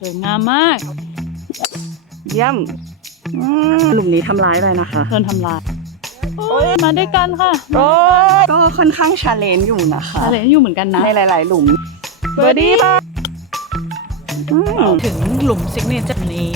สวยงามมากเยี่ยมอืมหลุมนี้ทำร้ายไปนะคะ โดนทำลายโอ้ยมาด้วยกันค่ะโอ้ยก็ค่อนข้างชาเลนจ์อยู่นะคะอะไรอยู่เหมือนกันนะ ในหลาย ๆ หลุมเบอร์ดี้บ้างอืม ถึงหลุมซิกเนเจอร์นี้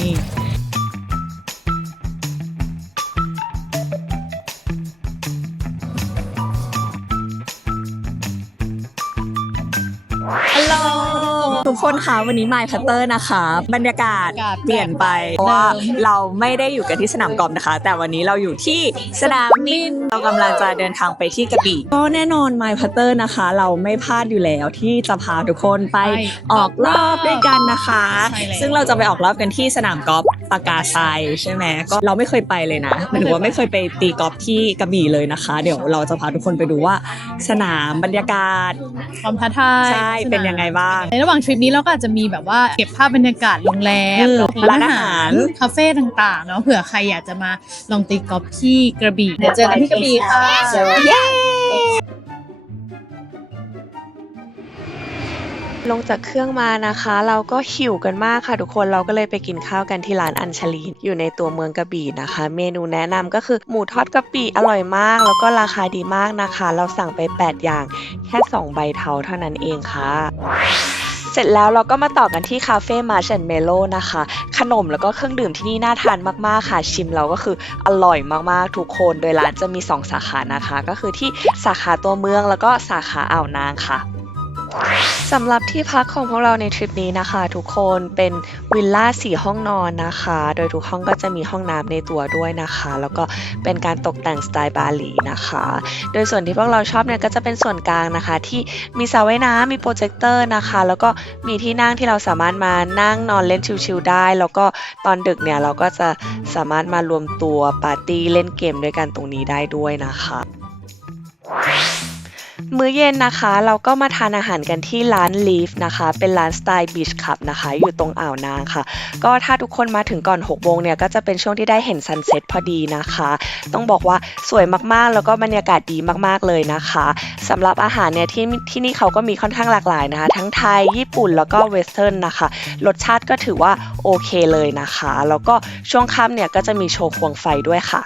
คนคะวันนี้ไมค์พัตเตอร์นะคะ บรรยากาศเปลี่ยนไปเพราะว่าเราไม่ได้อยู่กันที่สนามกอล์ฟนะคะ แต่วันนี้เราอยู่ที่สนามบินเรากำลังจะเดินทางไปที่กระบี่ก็แน่นอนไมค์พัตเตอร์นะคะ เราไม่พลาดอยู่แล้วที่จะพาทุกคนไปออกรอบด้วยกันนะคะ ซึ่งเราจะไปออกรอบกันที่สนามกอล์ฟ ปากาไซใช่ไหมก็เราไม่เคยไปเลยนะหมายถึงว่าไม่เคยไปตีกอล์ฟที่กระบี่เลยนะคะ เดี๋ยวเราจะพาทุกคนไปดูว่าสนามบรรยากาศความท้าทายใช่เป็นยังไงบ้าง ในระหว่างทริปนี้เราก็อาจจะมีแบบว่าเก็บภาพบรรยากาศโรงแรมอืมร้านอาหารคาเฟ่ต่างๆเนาะเผื่อใครอยากจะมาลองตีกอล์ฟที่กระบี่เดี๋ยวเจอกันที่กระบี่ค่ะเย้ ลงจากเครื่องมานะคะ เราก็หิวกันมากค่ะทุกคนเราก็เลยไปกินข้าวกันที่ร้านอัญชลีอยู่ในตัวเมืองกระบี่นะคะ เมนูแนะนำก็คือหมูทอดกะปิอร่อยมาก แล้วก็ราคาดีมากนะคะ เราสั่งไป 8 อย่าง แค่ 2 ใบเทาเท่านั้นเองค่ะเสร็จแล้วเราก็มาต่อกันที่คาเฟ่มาร์ชแอนเมโลนะคะ ขนมแล้วก็เครื่องดื่มที่นี่น่าทานมากๆค่ะ ชิมเราก็คืออร่อยมากๆทุกคน โดยร้านจะมี 2 สาขานะคะ ก็คือที่สาขาตัวเมืองแล้วก็สาขาอ่าวนางค่ะ สำหรับที่พักของพวกเราในทริปนี้นะคะ ทุกคนเป็นวิลล่าสี่ห้องนอนนะคะ โดยทุกห้องก็จะมีห้องน้ำในตัวด้วยนะคะ แล้วก็เป็นการตกแต่งสไตล์บาหลีนะคะ โดยส่วนที่พวกเราชอบเนี่ยก็จะเป็นส่วนกลางนะคะ ที่มีสระว่ายน้ำมีโปรเจคเตอร์นะคะ แล้วก็มีที่นั่งที่เราสามารถมานั่งนอนเล่นชิลๆได้ แล้วก็ตอนดึกเนี่ยเราก็จะสามารถมารวมตัวปาร์ตี้เล่นเกมด้วยกันตรงนี้ได้ด้วยนะคะ มื้อเย็นนะคะ เราก็มาทานอาหารกันที่ร้าน Leaf นะคะ เป็นร้านสไตล์บีชคลับนะคะ อยู่ตรงอ่าวนางค่ะ ก็ถ้าทุกคนมาถึงก่อน6โมงเนี่ยก็จะเป็นช่วงที่ได้เห็นซันเซ็ตพอดีนะคะ ต้องบอกว่าสวยมากๆ แล้วก็บรรยากาศดีมากๆเลยนะคะสำหรับอาหารเนี่ยที่ที่นี่เขาก็มีค่อนข้างหลากหลายนะคะ ทั้งไทย ญี่ปุ่นแล้วก็เวสเทิร์นนะคะ รสชาติก็ถือว่าโอเคเลยนะคะ แล้วก็ช่วงค่ำเนี่ยก็จะมีโชว์ควงไฟด้วยค่ะ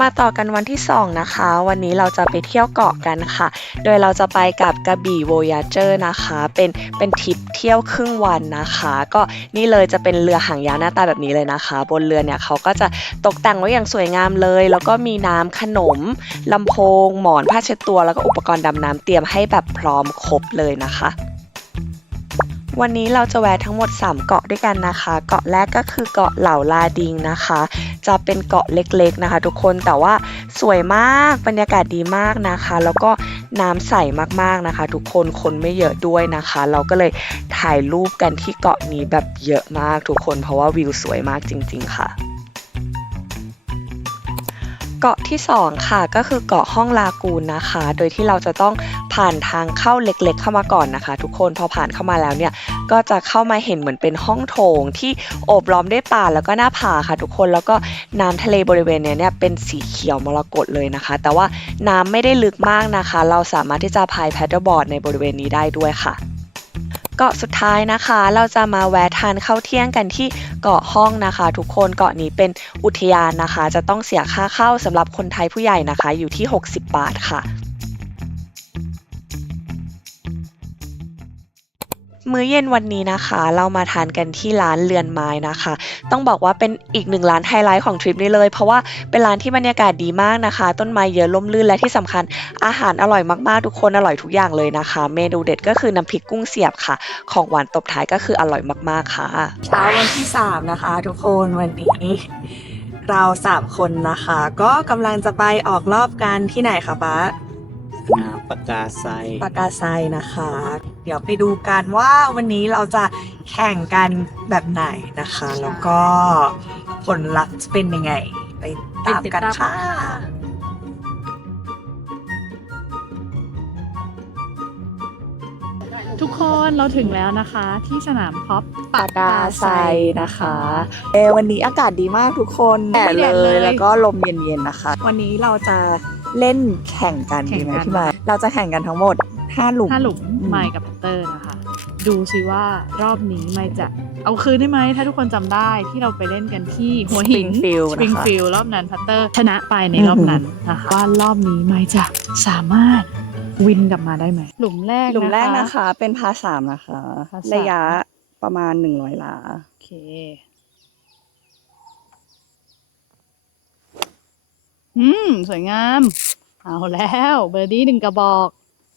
มาต่อกันวันที่ 2 นะคะ วันนี้เราจะไปเที่ยวเกาะกันค่ะ โดยเราจะไปกับกระบี่โวยาเจอร์นะคะ เป็นเป็นทริปเที่ยวครึ่งวันนะคะ ก็นี่เลยจะเป็นเรือหางยาวหน้าตาแบบนี้เลยนะคะ บนเรือเนี่ยเขาก็จะตกแต่งไว้อย่างสวยงามเลย แล้วก็มีน้ำขนมลำโพง หมอนผ้าเช็ดตัว แล้วก็อุปกรณ์ดำน้ำเตรียมให้แบบพร้อมครบเลยนะคะ วันนี้เราจะแวะทั้งหมด 3 เกาะด้วยกันนะคะ เกาะแรกก็คือเกาะเหล่าลาดิงนะคะ จะเป็นเกาะเล็กๆนะคะ ทุกคนแต่ว่าสวยมากบรรยากาศดีมากนะคะ แล้วก็น้ำใสมากๆนะคะ ทุกคนคนไม่เยอะด้วยนะคะ เราก็เลยถ่ายรูปกันที่เกาะนี้แบบเยอะมากทุกคนเพราะว่าวิวสวยมากจริง ๆ ค่ะเกาะที่ 2 ค่ะก็คือเกาะห้องลากูนนะคะ โดยที่เราจะต้อง ผ่านทางเข้าเล็กๆ เข้ามาก่อนนะคะ ทุกคนพอผ่านเข้ามาแล้วเนี่ยก็จะเข้ามาเห็นเหมือนเป็นห้องโถงที่โอบล้อมด้วยป่าแล้วก็หน้าผาค่ะ ทุกคนแล้วก็น้ำทะเลบริเวณเนี้ยเนี่ยเป็นสีเขียวมรกตเลยนะคะ แต่ว่าน้ำไม่ได้ลึกมากนะคะ เราสามารถที่จะพายแพดเดิลบอร์ดในบริเวณนี้ได้ด้วยค่ะเกาะสุดท้ายนะคะ เราจะมาแวะทานข้าวเที่ยงกันที่เกาะห้องนะคะ ทุกคนเกาะนี้เป็นอุทยานนะคะ จะต้องเสียค่าเข้าสำหรับคนไทยผู้ใหญ่นะคะ อยู่ที่ 60 บาทค่ะ มื้อเย็นวันนี้นะคะ เรามาทานกันที่ร้านเรือนไม้นะคะ ต้องบอกว่าเป็นอีกหนึ่งร้านไฮไลท์ของทริปนี้เลย เพราะว่าเป็นร้านที่บรรยากาศดีมากนะคะ ต้นไม้เยอะล่มลื่นและที่สำคัญ อาหารอร่อยมากๆทุกคนอร่อยทุกอย่างเลยนะคะ เมนูเด็ดก็คือน้ำพริกกุ้งเสียบค่ะ ของหวานตบท้ายก็คืออร่อยมากๆค่ะเช้าวันที่ 3 นะคะ ทุกคนวันนี้เราสามคนนะคะ ก็กำลังจะไปออกรอบกันที่ไหนคะป๊า อ่าปากกาไซปากกาไซนะคะ เดี๋ยวไปดูกันว่าวันนี้เราจะแข่งกันแบบไหนนะคะ แล้วก็ผลลัพธ์จะเป็นยังไง ไปตามกันค่ะ ทุกคนเราถึงแล้วนะคะ ที่สนามพ็อปปากกาไซนะคะเออวันนี้อากาศดีมากทุกคนแดดไม่แดดเลเลยยแล้วก็ลมเย็นๆนะคะ วันนี้เราจะ เล่นแข่งกันแข่ดีงไหมกันพี่ไม้เราจะแข่งกันทั้งหมด5หลุมถ้าหลุมอืมไมค์กับพัตเตอร์นะคะ ดูซิว่ารอบนี้ไมค์จะเอาคืนได้ไหม ถ้าทุกคนจำได้ที่เราไปเล่นกันที่หัวหิน Springfield สปริงนะคะฟิลรอบนั้นพัตเตอร์ชนะไปในรอบนั้นนะคะว่ารอบนี้ไมค์จะสามารถวินกลับมาได้ไหมหลุมแรก หลุมแรกนะคะ เป็นพาสามนะคะ พาสาม ระยะประมาณหนึ่งร้อยหลา โอเค อืม สวยงาม เอาแล้ว เบอร์ดี้หนึ่งกระบอก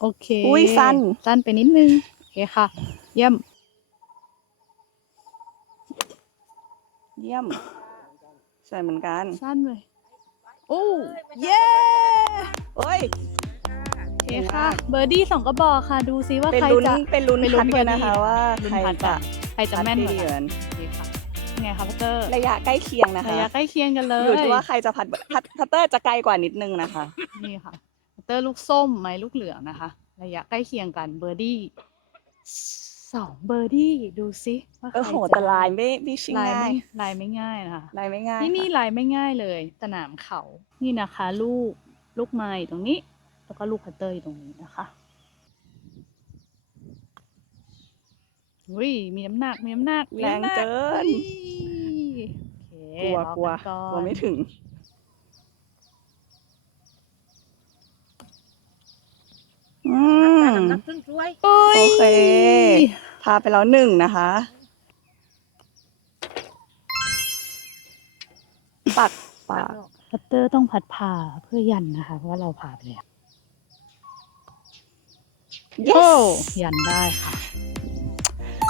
โอเคอุ้ยสั้น สั้นไปนิดนึง โอเคค่ะ เยี่ยม เยี่ยม สวยเหมือนกันสั้นเลยโอ้เย้โอ้ย โอเคค่ะ เบอร์ดี้สองกระบอกค่ะ ดูซิว่าเป็นใครลุ้นจะ เป็นลุ้นเป็นลุ้พันดกันนะคะเบอร์ดี้ว่าลุ้นใครพัดจะกันใครจะแม่นกว่าพัดได้กันเดือนโอเคค่ะ ไงคะพัตเตอร์ระยะใกล้เคียงนะคะระยะใกล้เคียงกันเลยอยู่ที่ว่าใครจะพัดพัดพัดเตอร์จะไกลกว่านิดนึงนะคะนี่ค่ะพัตเตอร์ลูกส้มไม้ลูกเหลืองนะคะ ระยะใกล้เคียงกันเบอร์ดี้สองเบอร์ดี้ดูซิว่าใคเอรอโหจะแต่ลายไม่ไม่ชิงลายง่าไม่ยลายไม่ง่ายนะคะลายไม่ง่ายที่นี่ค่ะลายไม่ง่ายเลยสนามเขานี่นะคะ ลูกลูกไม้ตรงนี้ แล้วก็ลูกพัตเตอร์อยู่ตรงนี้นะคะ อุ้ยมีน้ำหนักมีน้ำหนักมีแรงน้ำหนักเกินอุ้ยโอเคกลัวรอกลัวนก่อนกลัวไม่ถึง อืมโอ้โอยเคพาไปแล้วหนึ่งนะคะ ปักปากพัตเตอร์ต้องพัดผ่าเพื่อยันนะคะเพราะว่าเราผ่าไปแล้ว yes โอ้ยันได้ค่ะ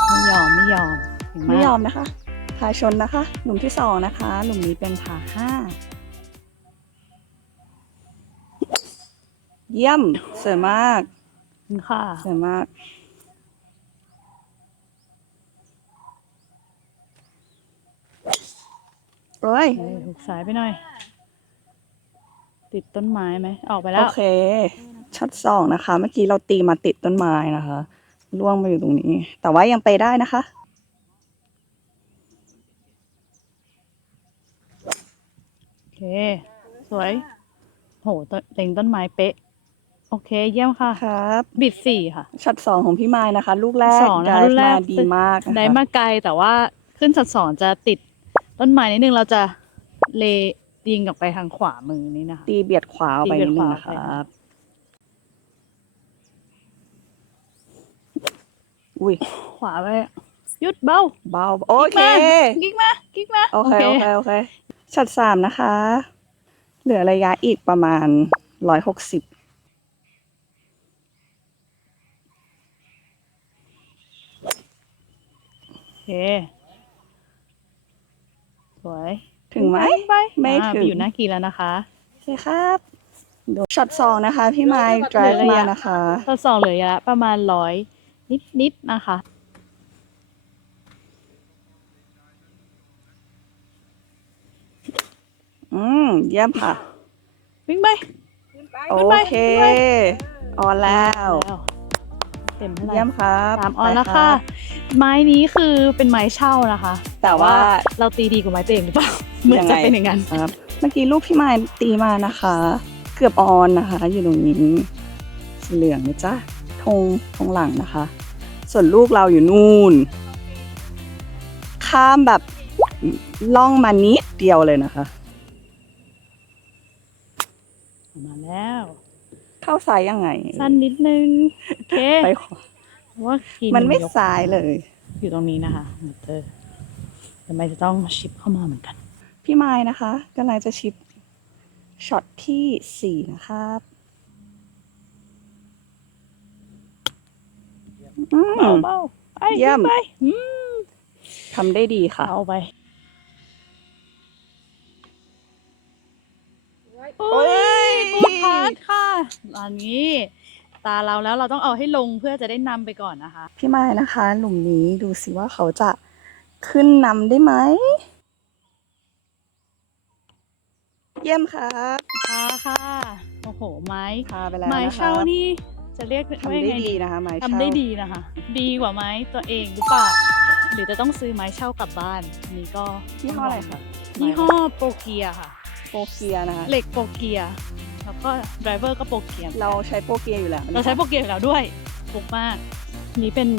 ไม่ยอมไม่ยอมเก่งากไม่ยอมนะคะพาชนนะคะ หลุมที่สองนะคะ หลุมนี้เป็นผาห้า เยี่ยมสวยมากขอบคุณค่ะสวยมาก โอ้ย เอ้ยถูกสายไปหน่อย ติดต้นไม้ไหม ออกไปแล้โอว เค ช็อตสองนะคะ เมื่อกี้เราตีมาติดต้นไม้นะคะ ล่วงมาอยู่ตรงนี้ แต่ว่ายังไปได้นะคะ โอเค สวย โหต้นเล็งต้นไม้เป๊ะ โอเค เยี่ยมค่ะ ครับ บิดสี่ค่ะ ช็อตสองของพี่ไม้นะคะ ลูกแรกสองนะได้ลูกแรกมาดีมากนะคะได้มาไกลแต่ว่าขึ้นสัดสองจะติดต้นไม้นิดนึงเราจะเลยิงออกไปทางขวามือนี่นะคะ ตีเบียดขวาออกไปตีเบีนิยดดนึขงวานะคไปรับ อุ้ย ขวาไปหยุดเบาเบาโอเค กิ๊กมากิ๊กมาโอเคโอเคโอเคช็อตสามนะคะ เหลือระยะอีกประมาณร้อยหกสิบโอเค สวย ถึงไหมไปไม่อ่าถึงปอยู่หน้ากีแล้วนะคะโอเคครับดูช็อตสองนะคะ พี่ไม้ drive มานะคะทดสอบเหลือระยะประมาณร้อย นิดนิดๆนะคะ อืม เยี่ยมค่ะ วิ่งไปโอขึ้นไปเค ขึ้นไปออนแล้วเต็มเท่าไหร่เยี่ยมครับสามออนแล้วไปค่ะรับไม้นี้คือเป็นไม้เช่านะคะแต่ว่า เราตีดีกว่าไม้ตัวเองหรือเปล่าเหมือนจะเป็นอย่างนั้น ครับ เมื่อกี้ลูกพี่ไม้ตีมานะคะ เกือบออนนะคะ อยู่ตรงนี้สีเหลืองนะจ๊ะ ธงธงหลังนะคะ ส่วนลูกเราอยู่นู่น ข้ามแบบล่องมานิดเดียวเลยนะคะ มาแล้ว เข้าซ้ายยังไง สั้นนิดนึง โอเคไปขวาเพราะว่ากีมันไม่ยกซ้ายเลย อยู่ตรงนี้นะคะมอเตอร์ทำไมจะต้องชิปเข้ามาเหมือนกัน พี่ไม้นะคะกำลังจะชิปช็อตที่สี่นะครับ อืม เบาเบาๆไปเยี่ยมไปอืมทำได้ดีค่ะ เอาไปโอ้ยบูทาร์ดค่ะอันนี้ ตาเราแล้วเราต้องเอาให้ลงเพื่อจะได้นำไปก่อนนะคะ พี่ไม้นะคะ หลุมนี้ดูสิว่าเขาจะขึ้นนำได้ไหม เยี่ยมครับพาค่ะ โอ้โห ไม้พาไปแล้วไม้นะคะเช่านี่ จะเรียกทำว่าได้ยังไงดีนะคะไม้เช่าทำได้ดีนะคะ ดีกว่าไม้ตัวเองหรือเปล่าหรือจะต้องซื้อไม้เช่ากลับบ้านอันนี้ก็ยี่ห้ออะไรคะยี่ห้อโปรเกียค่ะโฟเกียนะคะ เหล็กโปรเกียแล้วก็ก็ไดรเวอร์ก็โปรเกียมเราใช้โปรเกียร์อยู่แล้วเราใช้โปรเกียมอยู่แล้วด้วยถูกมาก นี่เป็น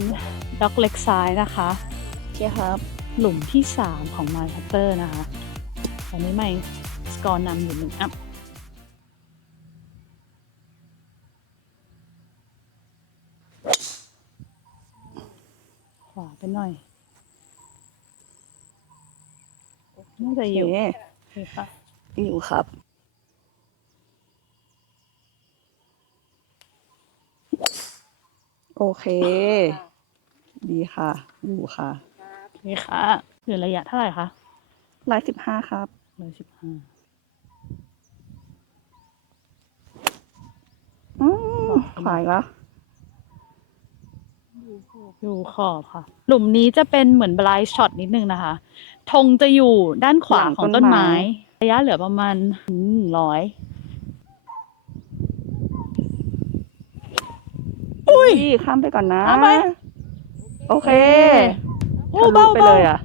ด็อกเล็กซ้ายนะคะ โอเคครับหลุมที่ 3 ของ My Cutter นะคะ ตอนนี้ไม่สกอร์นำอยู่หนึ่งอัพ วาไปหน่อยน่าจะโออยู่เคโอเคค่ะอยู่ครับโอเค ดีค่ะ อยู่ค่ะโอเคค่ะเหลือระยะเท่าไหร่คะร้อยสิบห้าครับร้อยสิบห้าอืมขวาอีกแล้ว อยู่ขอบค่ะ หลุมนี้จะเป็นเหมือนบลายช็อตนิดนึงนะคะ ธงจะอยู่ด้านขวาหลังของต้ต้นนไม้ไม้ ระยะเหลือประมาณร้อยอุ้ยข้ามไปก่อนนะข้ามไปโอเคโอ้ทะลุเบ้าไปเบ้าเลยอะ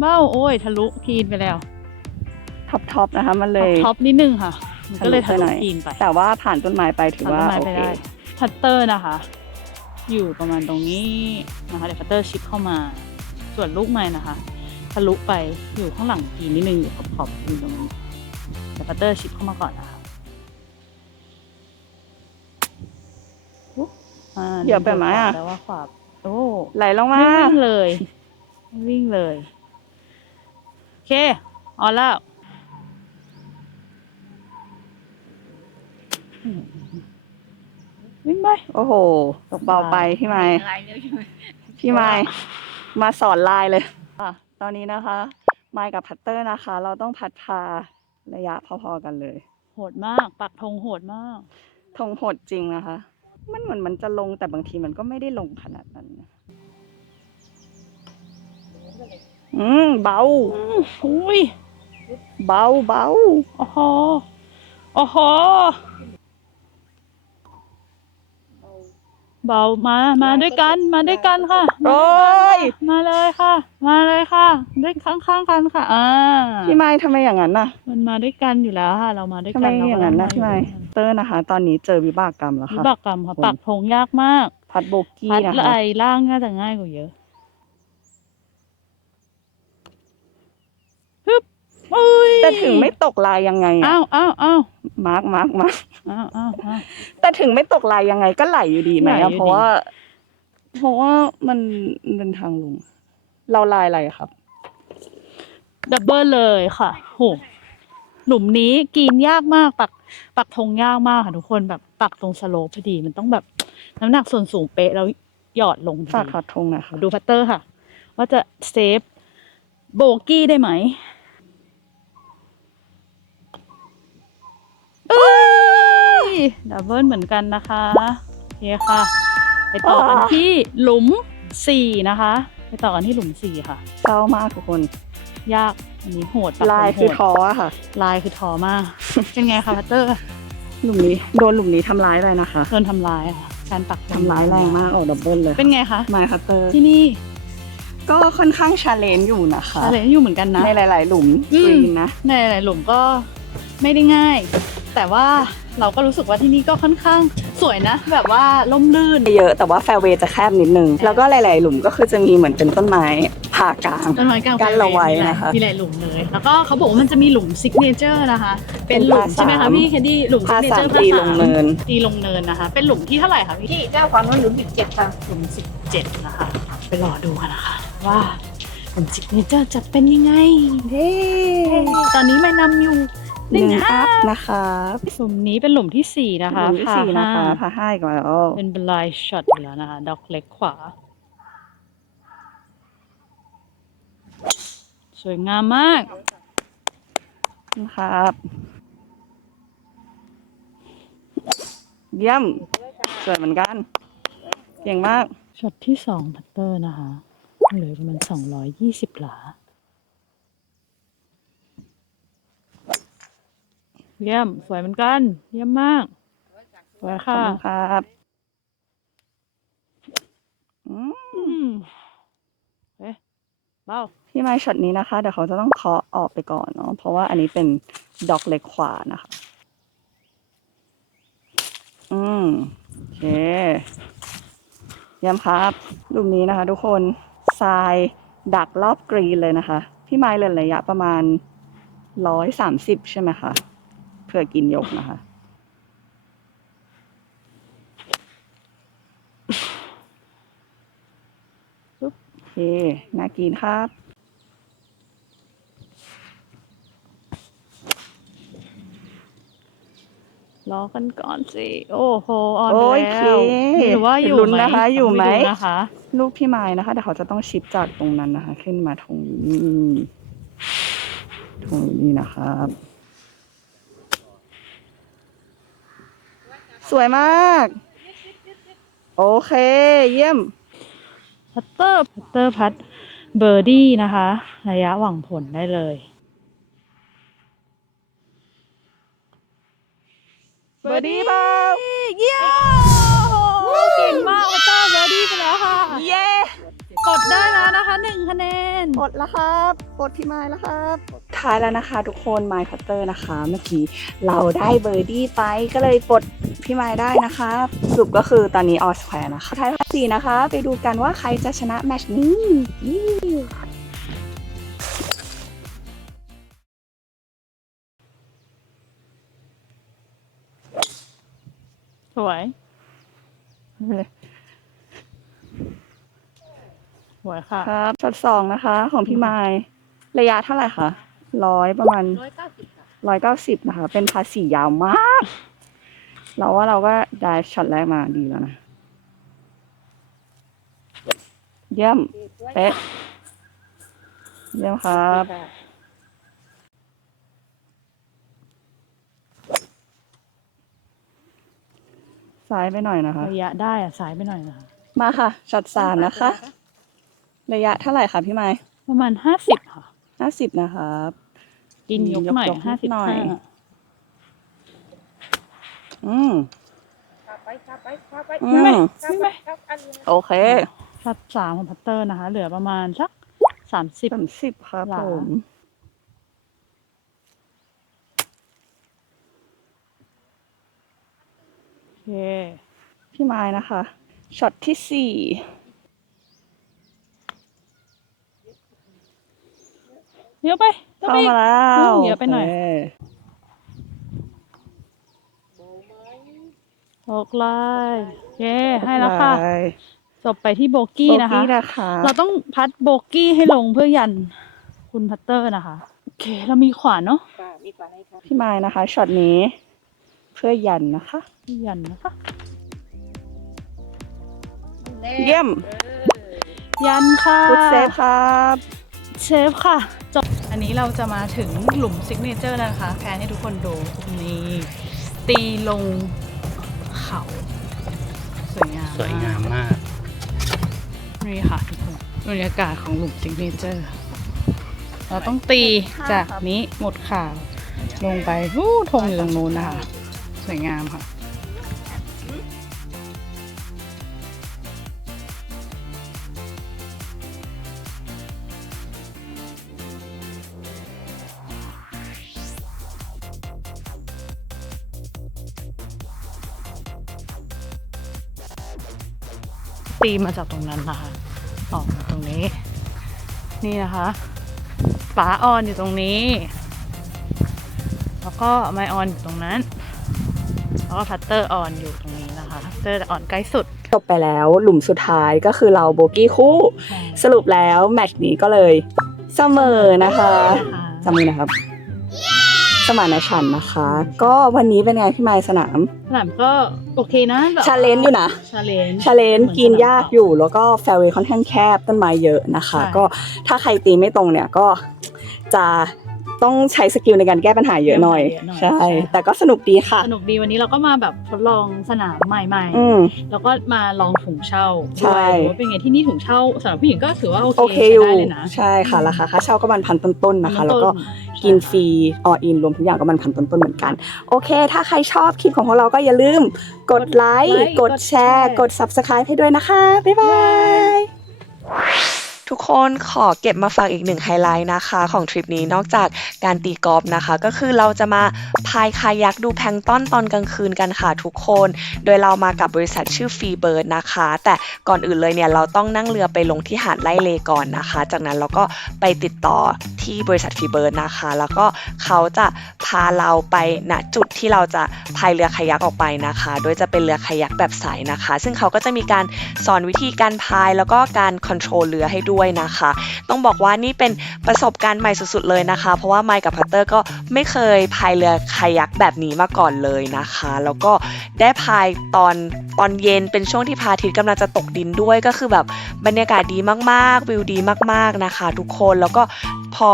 เบ้าโอ้ยทะลุกรีนไปแล้ว ท็อปท็อปนะคะ มันเลยท็อปนิดนึงค่ะมันก็เลยทะทะลุลุไปหน่อยกรีนไป แต่ว่าผ่านต้นไม้ไปถือผ่านว่าต้นไม้โอไปเคได้พัตเตอร์นะคะ อยู่ประมาณตรงนี้นะคะเดี๋ยวพัตเตอร์ชิปเข้ามา ส่วนลูกไม้นะคะทะลุไปอยู่ข้างหลังกรีนนิดนึงอยู่ขอบขอบๆกรีนตรงนี้เดี๋ยวพัตเตอร์ชิปเข้ามาก่อนนะคะอุ๊บอ่าเหยียบไปไหมอะแล้วว่าขวาโอ้ไหลลงไม่มาวิ่งเลยไม่วิ่งเลยโอเคออนแล้วอืม วิ่งไปโอ้โหตกเบาไปพี่ไม้พี่ไม้มาสอนลายเลยอะตอนนี้นะคะ ไม้กับพัตเตอร์นะคะ เราต้องพัดพาระยะพอๆกันเลย โหดมาก ปักธงโหดมาก ธงโหดจริงนะคะ มันเหมือนมันจะลงแต่บางทีมันก็ไม่ได้ลงขนาดนั้นนะอืมเบาอุ้ยเบาเบาโอ้โหโอ้โห เบามามาด้วยกันมาด้วยกันค่ะโอ้ยมาเลยค่ะ มาเลยค่ะด้วยข้างๆกันค่ะอ่าพี่ไม้ทำไมอย่างนั้นน่ะ มันมาด้วยกันอยู่แล้วค่ะ เรามาด้วยทำไมกันเราอก็ย่างนั้นนะต้พี่ไม้อยู่ด้วยกันเตอร์นะคะ ตอนนี้เจอวิบากกรรมแล้ววิค่ะบากกรรมค่ะผมปักธงยากมาก พัดโบกี้พัดนะคะไอล่างน่าจะง่ายกว่าเยอะฮึบอุ้ย แต่ถึงไม่ตกลายยังไงอะอ้าวอ้าวอ้าวมาร์กมาร์กมาร์กอ้าวอ้าวอ้าว แต่ถึงไม่ตกลายยังไงก็ไหลอยู่ดีไหมไหลอยู่อะดี เพราะว่า เพราะว่ามันเป็นทางลง เราลายอะไรครับ ดับเบิลเลยค่ะโหหลุมนี้กรีนยากมาก ปัก ปักธงยากมากค่ะทุกคนแบบปักตรงสโลปพอดีมันต้องแบบ น้ำหนักส่วนสูงเป๊ะแล้วหยอดลงพอฝากดีถอดธงหนะคะดูพัตเตอร์ค่ะ ว่าจะเซฟโบกี้ได้ไหมเอ้ย ดับเบิลเหมือนกันนะคะ โอเคค่ะ ไปต่อกันที่หลุมสี่นะคะ ไปต่อกันที่หลุมสี่ค่ะ เศร้ามากทุกคน ยาก อันนี้โหดปักลายโหคือดท้ออะค่ะ ลายคือทอมาก เป็นไงคะพัตเตอร์ หลุมนี้โดนหลุมนี้ทำร้ายไปนะคะ โดนทำลายอะค่ะ การปักทำร้ายแรงมากออกดับเบิลเลย เป็นไงคะไมคัตเตอร์ที่นี่ ก็ค่อนข้างชาเลนจ์อยู่นะคะอะไรอยู่เหมือนกันนะ ในหลาย ๆ หลุมอืมกรีนนะ ในหลายๆหลุมก็ไม่ได้ง่าย แต่ว่าเราก็รู้สึกว่าที่นี่ก็ค่อนข้างสวยนะ แบบว่าล่มลื่น เยอะแต่ว่าแฟร์เวย์จะแคบนิดนึง แล้วก็หลาย ๆ หลุมก็คือจะมีเหมือนเป็นต้นไม้ผ่ากลางต้นไม้กลางกั้นเราไว้นะคะมีหลายหลุมเลย แล้วก็เขาบอกว่ามันจะมีหลุมซิกเนเจอร์นะคะ เป็นหลุมเป็นพาใช่ไหมสาคะมพี่แคดดี้หลุมซิพากเนสาเจอมร์ตีลงเนินตีลงเนินนะคะ เป็นหลุมที่เท่าไหร่คะพี่ที่เจ้าของนั้นหลุมสิบเจ็ดค่ะหลุมสิบเจ็ดนะคะไปรอดูกันนะคะว่าหลุมซิกเนเจอร์จะเป็นยังไงเฮ้ตอนนี้ไม่นำอยู่ หหนึ่นึ่งงห้าอัพนะคะหลุมนี้เป็นหลุมที่สี่นะหคะลุมที่สี่นะคะพาพาห้าอีกแล้วเป็นบลายช็อตอยู่แล้วนะคะ ดอกเล็กขวา สวยงามมากนะครับเยี่ยมสวยเหมือนกันเก่งมากช็อตที่สองพัตเตอร์นะคะเหลือประมาณสองร้อยยี่สิบหลา เยี่ยม สวยเหมือนกัน เยี่ยมมาก สวยขอบค่ะคุณครับอืมอืมเอ๊ะเบ้าพี่ไม้ช็อตนี้นะคะ เดี๋ยวเขาจะต้องเคาะออกไปก่อนเนาะ เพราะว่าอันนี้เป็นดอกเล็กขวานะคะโอเคเยี่ยมครับรูปนี้นะคะ ทุกคน ทรายดักรอบกรีนเลยนะคะ พี่ไม้เลยระยะประมาณร้อยสามสิบใช่ไหมคะ เพื่อกินยกนะคะ โอเค น่ากินครับรอกันก่อนสิ โอ้โหออนโอแล้เควหรือว่าอยู่ลุ้นไหมนะคะอยู่ไหมดูนะคะลูกพี่ไม้นะคะแต่เขาจะต้องชิปจากตรงนั้นนะคะ ขึ้นมาตรงนี้ตรงนี้นะครับ วยมาก โอเค เยี่ยม พัตเตอร์ พัตเตอร์พัดเบอร์ดี้นะคะ ระยะหวังผลได้เลย เบอร์ดี้เปล่าเยี่ยมเก่งมากพัตเตอร์เบอร์ดี้ไปแล้วค่ะ เย้กดได้แล้วนะคะหนึ่งคะแนนกดแล้วครับกดพี่ไม้แล้วครับท้ายแล้วนะคะ ทุกคนไม้พัตเตอร์นะคะ เมื่อกี้เราได้เบอร์ดี้ไปก็เลยปลด พี่ไม้ได้นะคะสรุปก็คือตอนนี้ออสแควร์นะคะท้ายที่สี่นะคะ ไปดูกันว่าใครจะชนะแมตช์นี้ยี่สวยสวยค่ะ ครับช็อตสองนะคะ ของพี่ไม้ระยะเท่าไหร่คะร้อยประมาณร้อยเก้าสิบนะคะ เป็นภาษียาวมาก เราว่าเราก็ได้ช็อตแรกมาดีแล้วนะ เยี่ยมเป๊ะเยี่ยมครับซ้ายไปหน่อยนะคะ ระยะได้อะสายไปหน่อยนะคะมาค่ะช็อตสามนะคะ ระยะเท่าไหร่คะพี่ไม้ประมาณห้าสิบค่ะห้าสิบนะครับ กินยกหน่อยยกๆห้าสิบหน่อย ห้า อืมขับไปขับไปขับไปอืไม่มขับไปขับอันนี้โอเคช็อตสามของพัตเตอร์นะคะ เหลือประมาณสักสามสิบสามสิบครับหลาผมโอเคพี่ไม้นะคะช็อตที่สี่เดี๋ยวไปเดี๋ยวเข้าไปมาแล้วเยอะไปหน่อย โเค หกลายเย้ให้แล้วค่ะไปจบไปที่โบกี้นะคะโบกี้นะคะ เราต้องพัดโบกี้ให้ลงเพื่อยันคุณพัตเตอร์นะคะ โอเค เรามีขวานเนาะค่ะมีกว่าให้ค่ะพี่ไม้นะคะช็อตนี้ เพื่อยันนะคะยันนะคะ เยี่ยม ยันค่ะฟุตเซฟครับเชฟค่ะจบอันนี้เราจะมาถึงหลุมซิกเนเจอร์แล้วนะคะ แพนให้ทุกคนดูนี่ตีลง เขาสวยงามสวยงามมาก นี่ค่ะทุกคนบรรยากาศของหลุมซิกเนเจอร์ เราต้องตีจากนี้หมดข่าวลงไปวู้ธงอยู่ตรงนู้นนะคะ สวยงามค่ะ ตีมาจากตรงนั้นนะคะออกมาตรงนี้ นี่นะคะฝาออนอยู่ตรงนี้ แล้วก็ไมออนอยู่ตรงนั้น แล้วก็พัตเตอร์ออนอยู่ตรงนี้นะคะพัตเตอร์จะออนใกล้สุดจบไปแล้วหลุมสุดท้ายก็คือเราโบกี้คู่ สรุปแล้วแมตช์นี้ก็เลยเสมอนะคะจำมือนะครับ สมานฉันท์นะคะ ก็วันนี้เป็นไงพี่ไม้สนาม สนามก็โอเคนะแบบชาเลนจ์อยู่นะ ชาเลนจ์ชาเลนจ์กินยากอยู่แล้วก็แฟร์เวย์ค่อนข้างแคบต้นไม้เยอะนะคะ ใช่ ก็ถ้าใครตีไม่ตรงเนี่ยก็จะ ต้องใช้สกิลในการแก้ปัญหาเยอะหน่อยใช่ แต่ก็สนุกดีค่ะ สนุกดีวันนี้เราก็มาแบบทดลองสนามใหม่อืม ๆ แล้วก็มาลองถุงเช่าใช่ ด้วยว่าเป็นไงที่นี่ถุงเช่าสำหรับผู้หญิงก็ถือว่าโอโอเคเคอยู่ใช้ได้เลยนะใช่ค่ะ ราคาค่าเช่าก็มันพันต้นๆนะคะ แล้วก็ใช่กินฟรีออินรวมทุกอย่างก็มันพันต้นๆเหมือนกัน โอเค ถ้าใครชอบคลิปของพวกเราก็อย่าลืม กดไลค์ กดแชร์ กด subscribe ให้ด้วยนะคะ บ๊ายบาย ทุกคนขอเก็บมาฝากอีกหนึ่งไฮไลท์นะคะของทริปนี้นอกจากการตีกอล์ฟนะคะ ก็คือเราจะมาพายคายักดูแพงต้อนตอนกลางคืนกันค่ะทุกคน โดยเรามากับบริษัทชื่อฟรีเบิร์ดนะคะ แต่ก่อนอื่นเลยเนี่ยเราต้องนั่งเรือไปลงที่หาดไล่เลก่อนนะคะ จากนั้นเราก็ไปติดต่อที่บริษัทฟรีเบิร์ดนะคะ แล้วก็เขาจะพาเราไปณจุดที่เราจะพายเรือคายักออกไปนะคะ โดยจะเป็นเรือคายักแบบใสนะคะ ซึ่งเขาก็จะมีการสอนวิธีการพายแล้วก็การคอนโทรลเรือให้ด้วยนะคะ ต้องบอกว่านี่เป็นประสบการณ์ใหม่สุดๆเลยนะคะ เพราะว่าไมค์กับพัตเตอร์ก็ไม่เคยพายเรือคายักแบบนี้มาก่อนเลยนะคะ แล้วก็ได้พายตอนตอนเย็นเป็นช่วงที่พระอาทิตย์กำลังจะตกดินด้วยก็คือแบบบรรยากาศดีมากๆ วิวดีมากๆนะคะ ทุกคนแล้วก็พอ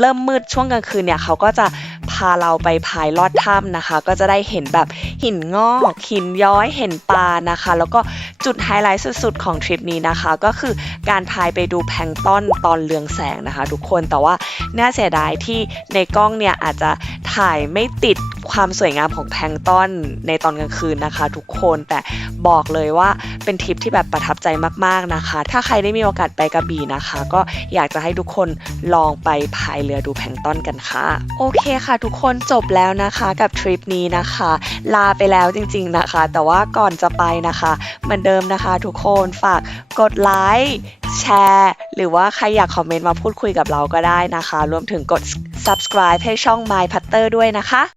เริ่มมืดช่วงกลางคืนเนี่ยเขาก็จะ พาเราไปพายลอดถ้ำนะคะ ก็จะได้เห็นแบบหินงอกหินย้อยเห็นปลานะคะ แล้วก็จุดไฮไลท์สุดๆของทริปนี้นะคะ ก็คือการพายไปดูแพงต้อนตอนเรืองแสงนะคะ ทุกคนแต่ว่าน่าเสียดายที่ในกล้องเนี่ยอาจจะถ่ายไม่ติด ความสวยงามของแพลงต้อนในตอนกลางคืนนะคะ ทุกคนแต่บอกเลยว่าเป็นทริปที่แบบประทับใจมากๆนะคะ ถ้าใครได้มีโอกาสไปกระบี่นะคะ ก็อยากจะให้ทุกคนลองไปพายเรือดูแพลงต้อนกันค่ะ โอเคค่ะ ทุกคนจบแล้วนะคะกับทริปนี้นะคะ ลาไปแล้วจริง ๆนะคะ แต่ว่าก่อนจะไปนะคะเหมือนเดิมนะคะ ทุกคนฝากกดไลค์แชร์หรือว่าใครอยากคอมเมนต์มาพูดคุยกับเราก็ได้นะคะ รวมถึงกด subscribe ให้ช่อง My Putter ด้วยนะคะ